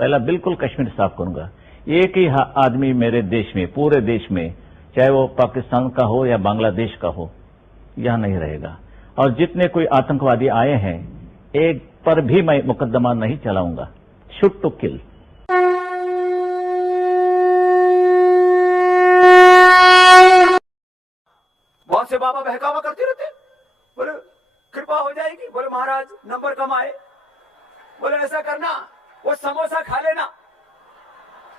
पहला बिल्कुल कश्मीर साफ करूंगा। एक ही आदमी मेरे देश में, पूरे देश में, चाहे वो पाकिस्तान का हो या बांग्लादेश का हो, यहां नहीं रहेगा। और जितने कोई आतंकवादी आए हैं, एक पर भी मैं मुकदमा नहीं चलाऊंगा। Shoot to kill. बहुत से बाबा बहकावा करते रहते, बोले कृपा हो जाएगी, बोले महाराज नंबर कम आए, बोले ऐसा करना वो समोसा खा लेना,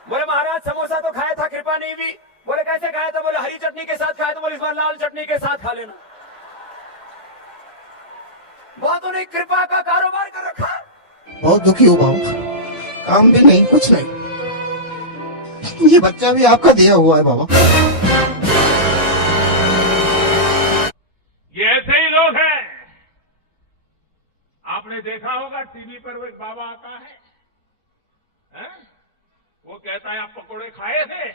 बोले महाराज समोसा तो खाया था कृपा नहीं हुई, बोले कैसे खाया था, बोले हरी चटनी के साथ खाया था, बोले इस बार लाल चटनी के साथ खा लेना। बहुतों ने कृपा का कारोबार कर रखा है। बहुत दुखी हूँ बाबा, काम भी नहीं कुछ नहीं, ये बच्चा भी आपका दिया हुआ है बाबा। ये ऐसे ही लोग हैं। आपने देखा होगा टीवी पर वो एक बाबा आता है? वो कहता है आप पकोड़े खाए थे,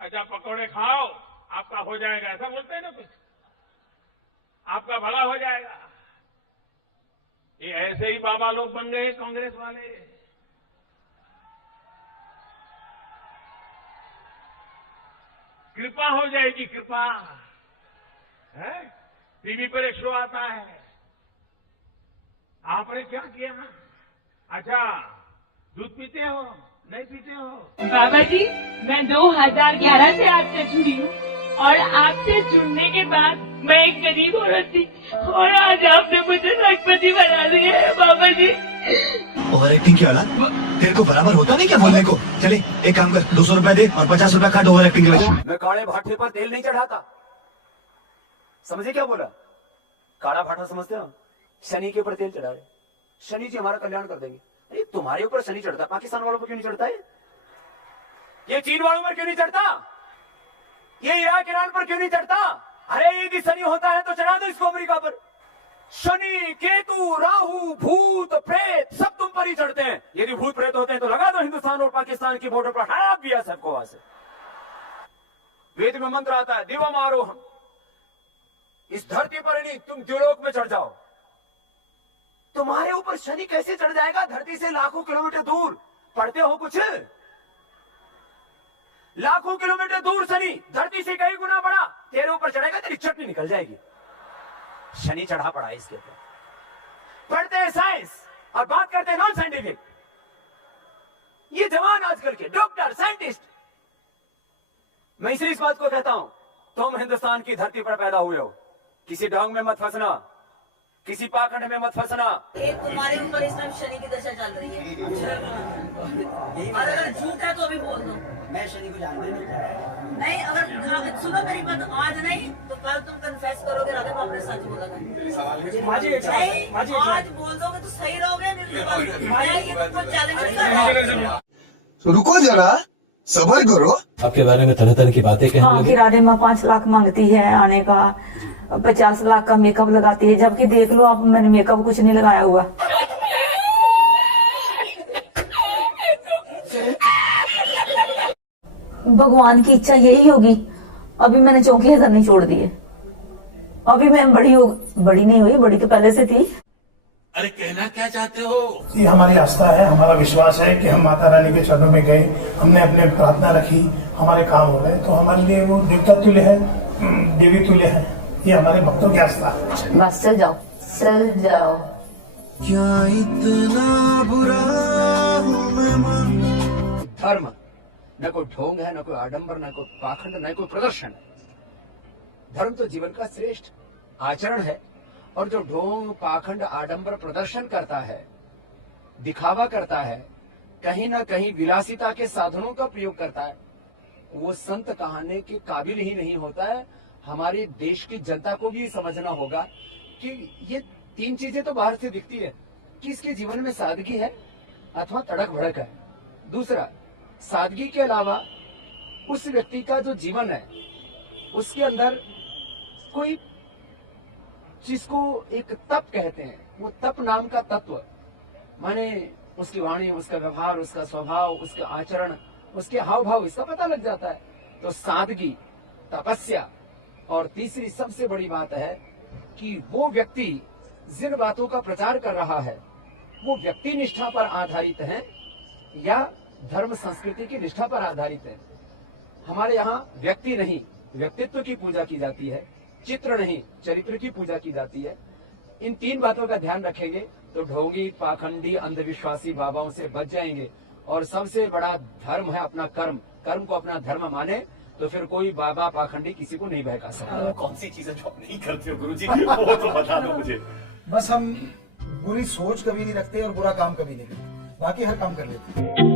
अच्छा पकोड़े खाओ आपका हो जाएगा, ऐसा बोलते हैं ना, कुछ आपका भला हो जाएगा। ये ऐसे ही बाबा लोग बन गए कांग्रेस वाले। कृपा हो जाएगी, कृपा है। टीवी पर एक शो आता है, आपने क्या किया, अच्छा दूध पीते हो, नहीं पीते हो? बाबा जी, मैं 2011 से आपसे जुड़ी हूँ और आपसे जुड़ने के बाद मैं एक गरीब औरत थी और आज आपने मुझे लखपति बना दिया है बाबा जी। ओवर एक्टिंग की औलाद, तेरे को बराबर होता नहीं क्या बोलने को? चले एक काम कर, 200 रुपए दे और 50 रुपए काट ओवर एक्टिंग के वजह। मैं काले भाटे पर तेल नहीं चढ़ाता, समझे क्या बोला? काला भाटा समझते हो? शनि के ऊपर तेल चढ़ा रहे, शनि जी हमारा कल्याण कर देंगे। अरे तुम्हारे ऊपर शनि चढ़ता, पाकिस्तान वालों पर क्यों नहीं चढ़ता है? ये चीन वालों पर क्यों नहीं चढ़ता? ये इराक ईरान पर क्यों नहीं चढ़ता? अरे यदि शनि होता है तो चढ़ा दो इसको अमेरिका पर। शनि, केतु, राहु, भूत, प्रेत सब तुम पर ही चढ़ते हैं। यदि भूत प्रेत होते हैं तो लगा दो हिंदुस्तान और पाकिस्तान की बॉर्डर पर, हरा दिया सबको वहां से। वेद में मंत्र आता है, दिवम आरोहम, इस धरती पर नहीं तुम द्युलोक में चढ़ जाओ। तुम्हारे ऊपर शनि कैसे चढ़ जाएगा धरती से लाखों किलोमीटर दूर? पढ़ते हो कुछ? लाखों किलोमीटर दूर शनि धरती से कई गुना बड़ा, तेरे ऊपर चढ़ेगा तेरी चटनी निकल जाएगी। शनि चढ़ा पड़ा है इसके ऊपर। पढ़ते हैं साइंस और बात करते हैं नॉन साइंटिफिक। ये जवान आजकल के डॉक्टर साइंटिस्ट, मैं इसलिए इस बात को कहता हूं, तुम हिंदुस्तान की धरती पर पैदा हुए हो, किसी ढोंग में मत फंसना, किसी पाखंड में मत फंसना। तुम्हारे ऊपर इस टाइम शनि की दशा चल रही है, और अगर झूठ है तो अभी बोल दो। मैं शनि को जानता नहीं, अगर सुनो मेरी बात, आज नहीं तो कल तुम कन्फेस करोगे राधे बाप ने सच बोला था। नहीं, आज बोल दोगे तो सही रहोगे, मैं ये तुमको चैलेंज कर रहा हूं। तो रुको जरा, सब्र करो। आपके बारे में तरह तरह की बातें कहने हाँ, कि राधे माँ 5 लाख मांगती है आने का, 50 लाख का मेकअप लगाती है, जबकि देख लो आप, मैंने मेकअप कुछ नहीं लगाया हुआ। भगवान की इच्छा यही होगी। अभी मैंने चौंकी करनी छोड़ दी है। अभी मैं बड़ी नहीं हुई, बड़ी तो पहले से थी। अरे कहना क्या चाहते हो? ये हमारी आस्था है, हमारा विश्वास है कि हम माता रानी के चरणों में गए, हमने अपने प्रार्थना रखी, हमारे काम हो गए, तो हमारे लिए वो देवता तुल्य है, देवी तुल्य है। ये हमारे भक्तों की आस्था है। बस चल जाओ, चल जाओ। क्या इतना बुरा हूँ मैं? धर्म न कोई ढोंग है, न कोई आडंबर, न कोई पाखंड, न कोई प्रदर्शन। धर्म तो जीवन का श्रेष्ठ आचरण है, और जो ढोंग पाखंड आडंबर प्रदर्शन करता है, दिखावा करता है, कहीं ना कहीं विलासिता के साधनों का प्रयोग करता है, वो संत कहने के काबिल ही नहीं होता है। हमारे देश की जनता को भी समझना होगा कि ये 3 चीजें तो बाहर से दिखती है कि इसके जीवन में सादगी है अथवा तड़क भड़क है। दूसरा, सादगी के अलावा उस व्यक्ति का जो जीवन है उसके अंदर कोई जिसको एक तप कहते हैं, वो तप नाम का तत्व, माने उसकी वाणी, उसका व्यवहार, उसका स्वभाव, उसका आचरण, उसके हाव भाव, इसका पता लग जाता है। तो सादगी, तपस्या, और तीसरी सबसे बड़ी बात है कि वो व्यक्ति जिन बातों का प्रचार कर रहा है वो व्यक्ति निष्ठा पर आधारित है या धर्म संस्कृति की निष्ठा पर आधारित है। हमारे यहाँ व्यक्ति नहीं व्यक्तित्व की पूजा की जाती है, चित्र नहीं चरित्र की पूजा की जाती है। इन 3 बातों का ध्यान रखेंगे तो ढोंगी, पाखंडी, अंधविश्वासी बाबाओं से बच जाएंगे। और सबसे बड़ा धर्म है अपना कर्म, कर्म को अपना धर्म माने तो फिर कोई बाबा पाखंडी किसी को नहीं बहका सकता। कौन सी चीजें जो आप नहीं करते हो गुरुजी, वो तो बता दो मुझे। बस हम बुरी सोच कभी नहीं रखते और बुरा काम कभी नहीं करते, बाकी हर काम कर लेते हैं।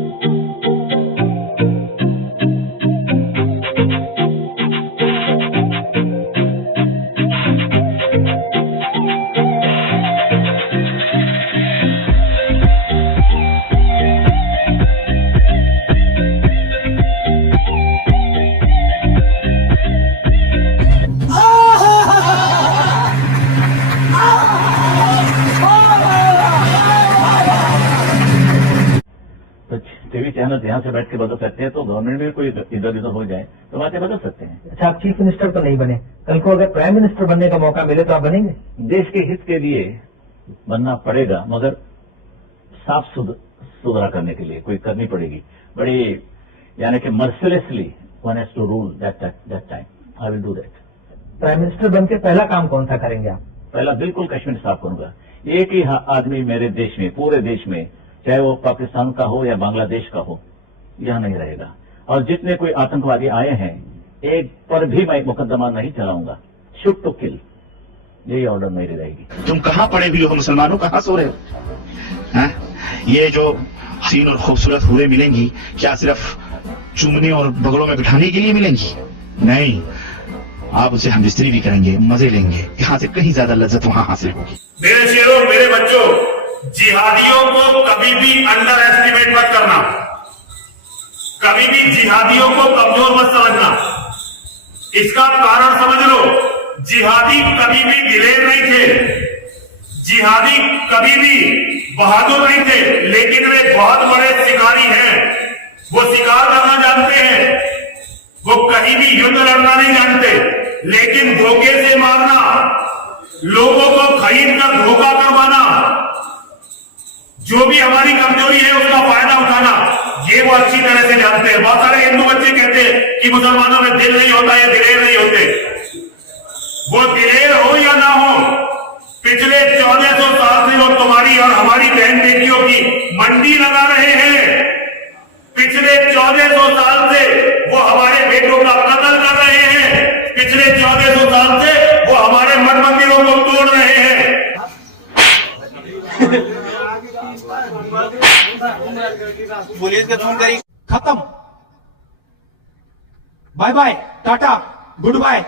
टीवी चैनल यहाँ से बैठ के बदल सकते हैं, तो गवर्नमेंट में कोई इधर उधर हो जाए तो बातें बदल सकते हैं। अच्छा, आप चीफ मिनिस्टर तो नहीं बने, कल को अगर प्राइम मिनिस्टर बनने का मौका मिले तो आप बनेंगे? देश के हित के लिए बनना पड़ेगा, मगर साफ सुथरा करने के लिए कोई करनी पड़ेगी। बड़ी यानी कि mercilessly one has to rule that time. I will do that. Prime minister बन के पहला काम कौन सा करेंगे आप? पहला बिल्कुल कश्मीर साफ करूंगा। एक ही आदमी मेरे देश में, पूरे देश में, चाहे वो पाकिस्तान का हो या बांग्लादेश का हो, यह नहीं रहेगा। और जितने कोई आतंकवादी आए हैं, एक पर भी मैं मुकदमा नहीं चलाऊंगा। शूट टू किल, यही ऑर्डर मेरी रहेगी। तुम कहाँ पड़े हुए हो मुसलमानों, कहाँ सो रहे हो? हाँ? ये जो हसीन और खूबसूरत हुए मिलेंगी, क्या सिर्फ चूमने और बगलों में बिठाने के लिए मिलेंगी? नहीं, आप उसे हम बिस्तरी भी करेंगे, मजे लेंगे, यहाँ से कहीं ज्यादा लज्जत वहां हासिल होगी। मेरे शेरों, मेरे बच्चों, जिहादियों को कभी भी अंडर एस्टिमेट मत करना, कभी भी जिहादियों को कमजोर मत समझना। इसका कारण समझ लो, जिहादी कभी भी दिलेर नहीं थे, जिहादी कभी भी बहादुर नहीं थे, लेकिन वे बहुत बड़े शिकारी हैं। वो शिकार करना जानते हैं, वो कहीं भी युद्ध लड़ना नहीं जानते, लेकिन धोखे से मारना, लोगों को खरीद कर धोखा करवाना, जो भी हमारी कमजोरी है उसका फायदा उठाना, ये वो अच्छी तरह से जानते हैं। बहुत सारे हिंदू बच्चे कहते हैं कि मुसलमानों में दिल नहीं होता, ये दिलेर नहीं होते। वो दिलेर हो या ना हो, पिछले 1400 साल से वो तुम्हारी और हमारी बहन बेटियों की मंडी लगा रहे हैं। पिछले 1400 साल से वो हमारे बेटों का कत्ल कर रहे हैं। पिछले 1400 साल से वो हमारे मठ मंदिरों को तोड़ रहे हैं। पुलिस का फोन करी, खत्म, bye bye, tata, good bye.